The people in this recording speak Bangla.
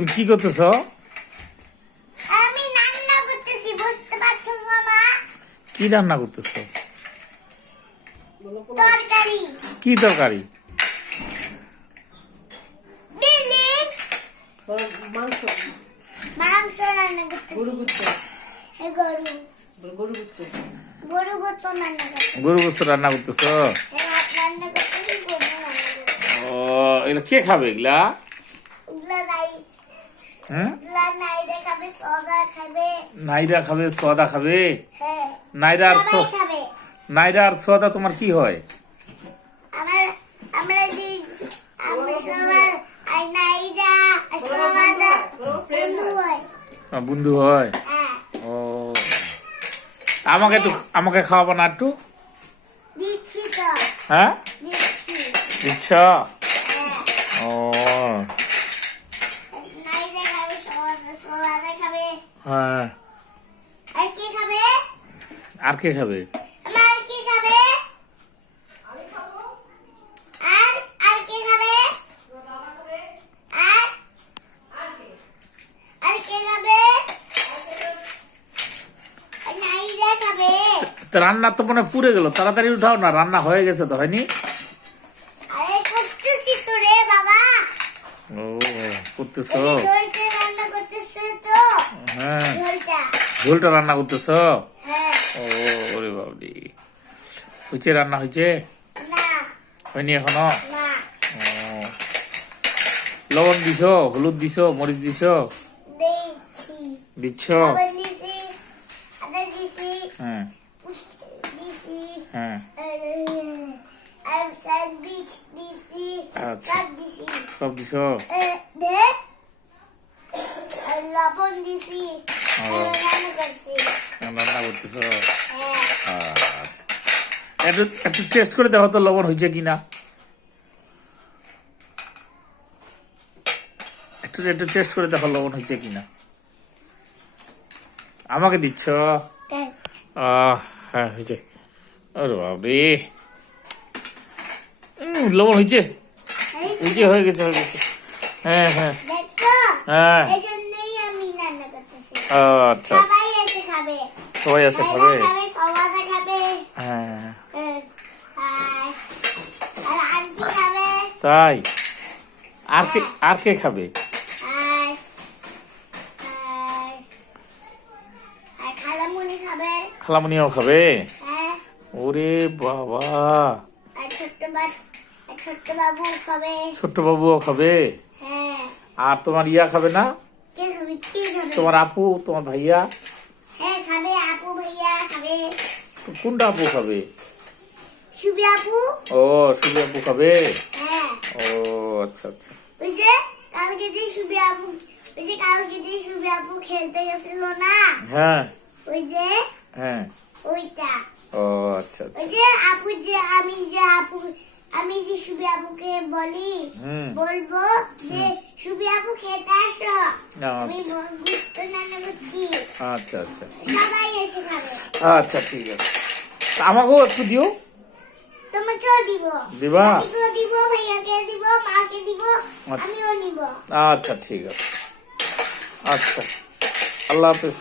তুমি কি করতেছো? আমি রান্না করতেছি, বুঝতে পারছো মামা? কি রান্না করতেছো? তরকারি। কি তরকারি? বিলিং মাংস মাংস রান্না করতেছি। গরু গুস্ত এই গরু গরু গুস্ত গরু গোস্ত রান্না করতেছি। গরু গোস্ত রান্না করতেছো? এই ভাত রান্না করতেছি, গরু রান্না করতেছি। ও, এগুলা কে খাবে এগুলা? এগুলা নাই, হ্যাঁ, এগুলা নাইরে খাবে, সদা খাবে। নাইরা খাবে, সোয়াদা খাবে। হ্যাঁ, নাইরা আর সবাই খাবে। নাইরা আর সোয়াদা তোমার কি হয়? আমরা যে আমরা সবাই আর নাইরা আর সদা বন্ধু হয়। বন্ধু হয়। হ্যাঁ, ও, আমাকে খাওয়াবো না একটু? দিচ্ছি তো, হ্যাঁ, দিচ্ছি। দিচ্ছ? হ্যাঁ, ও, নাইরা খাবে, সদা খাবে। হ্যাঁ। আর কি খাবে? আর কে খাবে? আর কি খাবে? আর আর কি খাবে? আর আর কে খাবে? আর নাইরা খাবে। তো রান্না তো মনে হয় পুড়ে গেল, তাড়াতাড়ি উঠাও না, রান্না হয়ে গেছে তো, হয়নি? আরে করতেছি তো রে বাবা। ও, করতেছ? এই যে ঝোলটা রান্না করতেছি তো, হ্যাঁ, ঝোলটা। ঝোলটা রান্না করতেছ? হ্যাঁ, ও, ওরে বাবরি, হয়েছে? রান্না হয়েছে? না হয়নি এখনো? না ও, লবণ দিছো, হলুদ দিছো, মরিচ দিছো? দিচ্ছি। দিচ্ছ? লবণ দিছি, আদা দিছি, হ্যাঁ, দিছি, হ্যাঁ। আর স্যান্ডউইচ দিছি, আচ্ছা। সব দিছি। সব দিছো? দে আর লবণ দিছি, এবার রান্না করছি। রান্না করতেছ? হ্যাঁ, আচ্ছা, একটু একটু টেস্ট করে দেখো তো লবণ হয়েছে কিনা। একটু একটু টেস্ট করে দেখো লবণ হয়েছে কিনা। আমাকে দিচ্ছ? দেখ, হ্যাঁ, হয়েছে। আরে বাবরে, লবণ হয়েছে, হয়েছে, হয়ে গেছে, হয়ে গেছে। হ্যাঁ, হ্যাঁ, দেখছো? হ্যাঁ। এই জন্যই আমি রান্না করতেছি। আচ্ছা, সবাই এসে খাবে। সবাই আসে নাইরা খাবে? খাবে, সবাদা খাবে, হ্যাঁ, আর আন্টি খাবে, তাই? আর কে খাবে? আর আর আর খালামুনি খাবে। খালামুনিও খাবে? হ্যাঁ, ওরে বাবা, আর ছোট্ট বাবু খাবে। ছোট্ট বাবুও খাবে? হ্যাঁ, আর তোমার ইয়া খাবে না? কে খাবে? কে খাবে? তোমার আপু, তোমার ভাইয়া? হ্যাঁ, খাবে। আপু ভাইয়া খাবে। তো কোনটা আপু খাবে? সুবি আপু। ও, শুভ আপু খাবে? হ্যাঁ, ও, আচ্ছা, আচ্ছা। ওই যে কালকে যে সুবি আপু খেলতে গেছিল না, হ্যাঁ, ওই যে হ্যাঁ। ওইটা, ও, আচ্ছা, ওই আচ্ছা। যে আপু যে আমি যে সুবি আপুকে বলবো যে সুবি আপু খেতে আসো, আমি গুস্ত রান্না করছি, আচ্ছা, আচ্ছা, সবাই এসে খাবে। আচ্ছা, ঠিক আছে। তা আমাকেও একটু দিও। তোমাকেও দিব, দিবা? আমিকেও দিব, ভাইয়াকে দিব, মাকে দিব, আচ্ছা। আমিও নিব। আচ্ছা, ঠিক আছে। আচ্ছা, আল্লাহ হাফেজ।